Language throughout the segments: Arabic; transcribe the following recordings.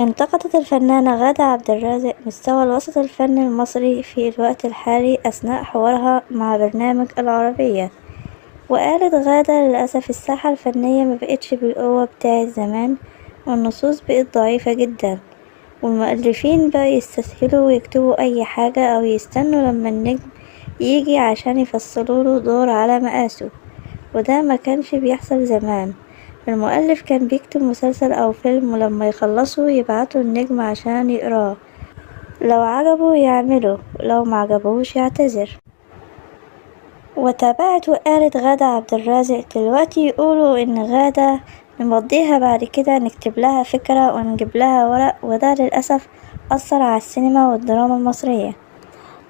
انتقدت الفنانة غادة عبد الرازق مستوى الوسط الفني المصري في الوقت الحالي أثناء حوارها مع برنامج العربية، وقالت غادة: للأسف الساحة الفنية مبقتش بالقوة بتاعت زمان، والنصوص بقت ضعيفة جدا، والمؤلفين بقوا يستسهلوا ويكتبوا أي حاجة أو يستنوا لما النجم يجي عشان يفصلوله دور على مقاسه، وده مكانش بيحصل زمان. المؤلف كان بيكتب مسلسل أو فيلم ولما يخلصوا يبعتوا النجم عشان يقراه، لو عجبه يعمله، لو معجبهوش يعتذر. وتابعت وقالت غادة عبد الرازق: دلوقتي يقولوا إن غادة نمضيها بعد كده نكتب لها فكرة ونجيب لها ورق، وده للأسف أثر على السينما والدراما المصرية.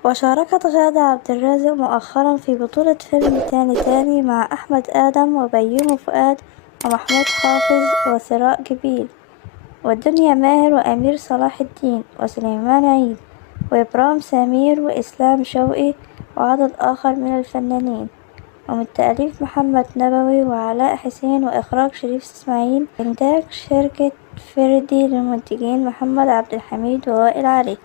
وشاركت غادة عبد الرازق مؤخرا في بطولة فيلم تاني مع أحمد آدم وبيومي فؤاد ومحمود حافظ وثراء جبيل ودنيا ماهر وأمير صلاح الدين وسليمان عيد وإبرام سمير وإسلام شوقي وعدد آخر من الفنانين، ومن تأليف محمد نبوي وعلاء حسين وإخراج شريف إسماعيل، إنتاج شركة فردي للمنتجين محمد عبد الحميد ووائل علي.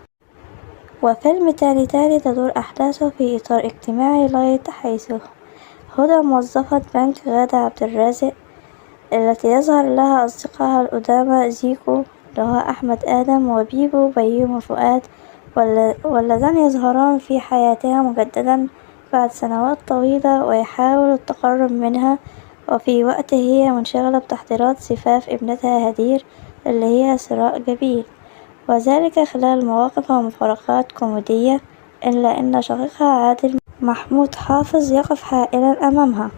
وفيلم تاني تدور أحداثه في إطار اجتماعي لغاية، حيث هدى موظفة بنك غادة عبد الرازق التي يظهر لها أصدقائها القدامى زيكو اللي هو أحمد آدم وبيبو بيومي فؤاد، واللذان يظهران في حياتها مجددا بعد سنوات طويلة ويحاول التقرب منها، وفي وقت هي منشغلة بتحضيرات زفاف ابنتها هدير اللي هي ثراء جبيل، وذلك خلال مواقف ومفارقات كوميدية، إلا أن شقيقها عادل محمود حافظ يقف حائلا أمامها.